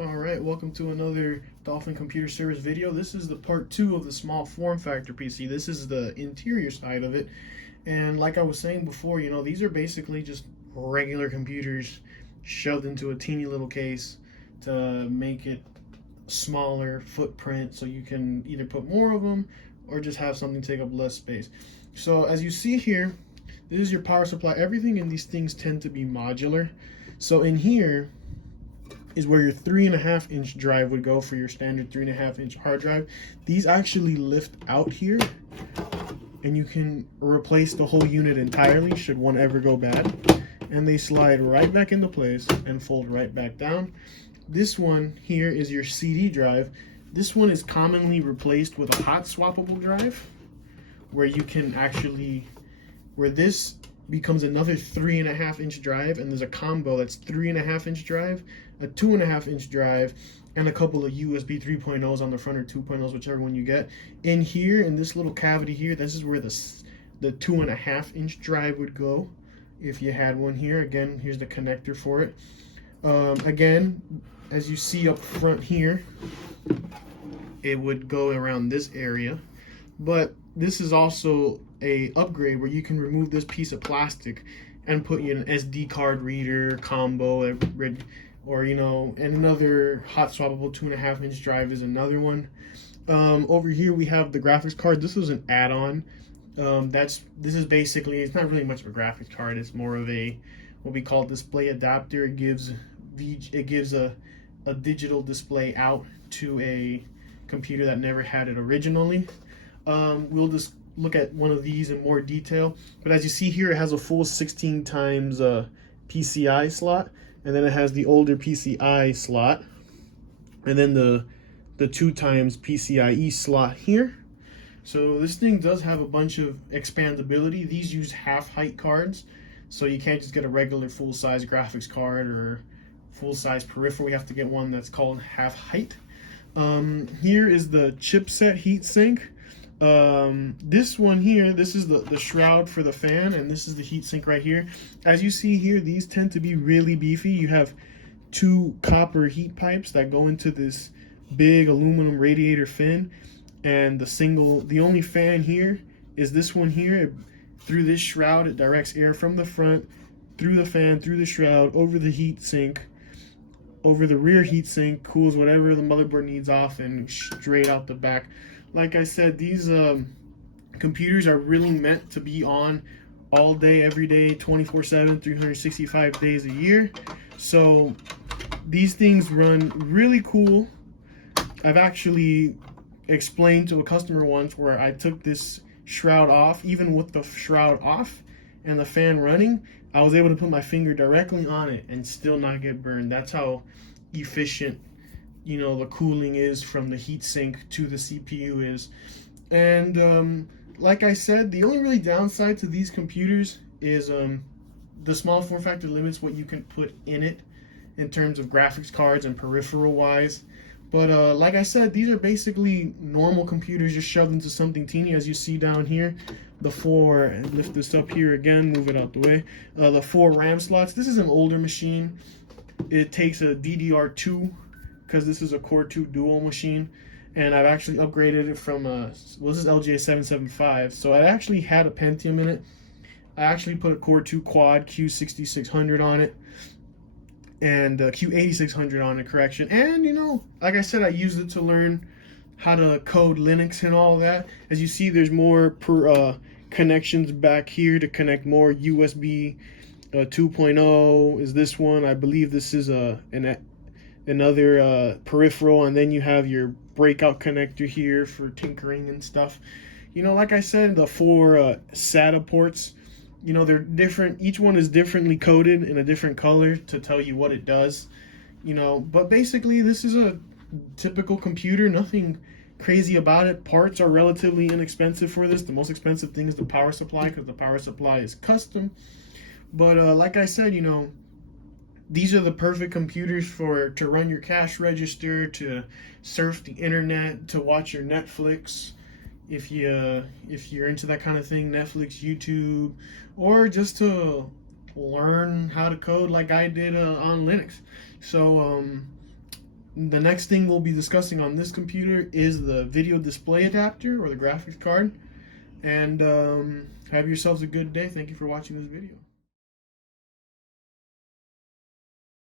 Alright, welcome to another Dolphin Computer Service video. This is the part 2 of the small form factor PC. This is the interior side of it. And like I was saying before, these are basically just regular computers shoved into a teeny little case to make it smaller footprint so you can either put more of them or just have something take up less space. So as you see here, this is your power supply. Everything in these things tend to be modular. So in here is where your 3.5-inch drive would go for your standard 3.5-inch hard drive. These actually lift out here and you can replace the whole unit entirely should one ever go bad, and they slide right back into place and fold right back down. This one here is your CD drive. This one is commonly replaced with a hot swappable drive where you can actually, where this becomes another 3.5-inch drive, and there's a combo that's 3.5-inch drive, a 2.5-inch drive, and a couple of USB 3.0s on the front, or 2.0s, whichever one you get. In here, in this little cavity here, this is where the 2.5-inch drive would go if you had one here. Again, here's the connector for it. Again, as you see up front here, it would go around this area, but this is also a upgrade where you can remove this piece of plastic and put in an SD card reader combo, or and another hot swappable 2.5-inch drive is another one. Over here we have the graphics card. This is an add-on. This is basically, it's not really much of a graphics card. It's more of a what we call display adapter. It gives a digital display out to a computer that never had it originally. We'll just look at one of these in more detail, but as you see here, it has a full 16 times PCI slot, and then it has the older PCI slot, and then the 2 times PCIe slot here. So this thing does have a bunch of expandability. These use half height cards, so you can't just get a regular full-size graphics card or full-size peripheral. You have to get one that's called half height. Here is the chipset heatsink. This one here, this is the shroud for the fan, and this is the heatsink right here. As you see here, these tend to be really beefy. You have 2 copper heat pipes that go into this big aluminum radiator fin, and the only fan here is this one here. Through this shroud, it directs air from the front, through the fan, through the shroud, over the heatsink, over the rear heatsink, cools whatever the motherboard needs off, and straight out the back. Like I said, these computers are really meant to be on all day, every day, 24/7, 365 days a year. So these things run really cool. I've actually explained to a customer once where I took this shroud off. Even with the shroud off and the fan running, I was able to put my finger directly on it and still not get burned. That's how efficient the cooling is from the heatsink to the CPU is. And like I said, the only really downside to these computers is the small form factor limits what you can put in it in terms of graphics cards and peripheral wise. But like I said, these are basically normal computers just shoved into something teeny. As you see down here, the 4, and lift this up here again, move it out the way, the 4 RAM slots. This is an older machine. It takes a DDR2 because this is a Core 2 dual machine, and I've actually upgraded it from this is LGA 775, so I actually had a Pentium in it. I actually put a Core 2 quad Q6600 on it, and Q8600 on it, correction. And like I said, I used it to learn how to code Linux and all that. As you see, there's more connections back here to connect more. USB 2.0 is this one. I believe this is another peripheral, and then you have your breakout connector here for tinkering and stuff. Like I said, the 4 SATA ports, they're different. Each one is differently coded in a different color to tell you what it does. But basically this is a typical computer, nothing crazy about it. Parts are relatively inexpensive for this. The most expensive thing is the power supply, because the power supply is custom. But like I said, these are the perfect computers to run your cash register, to surf the internet, to watch your Netflix, if you're into that kind of thing, Netflix, YouTube, or just to learn how to code like I did on Linux. So The next thing we'll be discussing on this computer is the video display adapter, or the graphics card. And have yourselves a good day. Thank you for watching this video.